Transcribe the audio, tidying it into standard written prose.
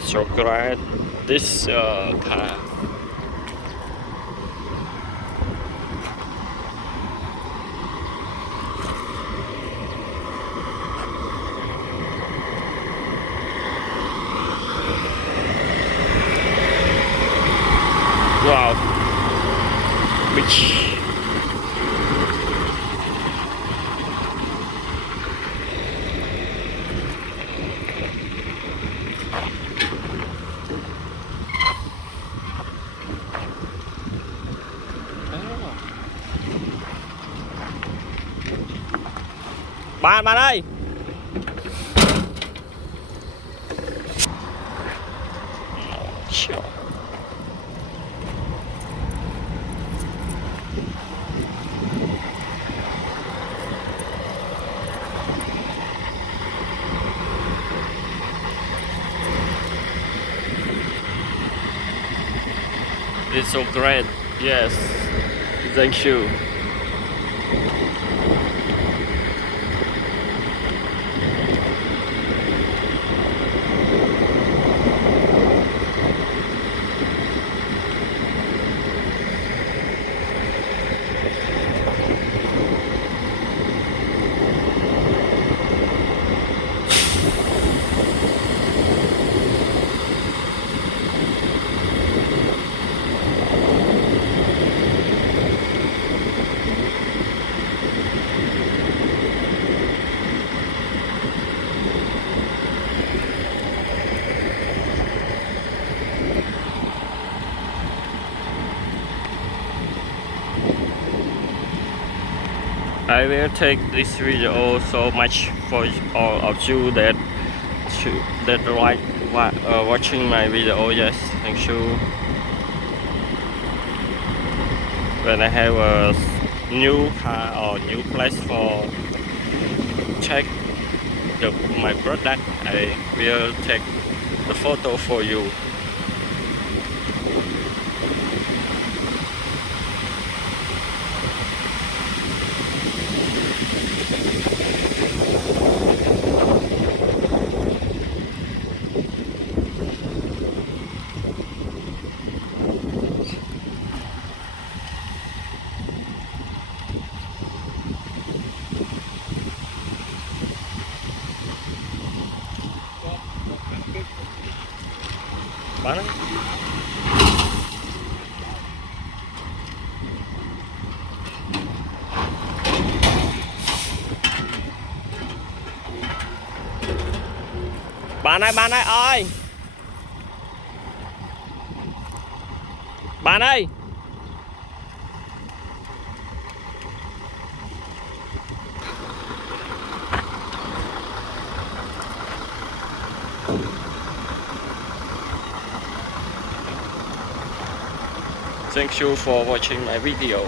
so glad this car. Wow, beach. Bạn ơi. It's so great. Yes. Thank you. I will take this video so much for all of you that like watching my video. Yes, thank you. When I have a new car or new place for check my product, I will take the photo for you. Bạn ơi. Bạn ơi. Bạn ơi. Thank you for watching my video.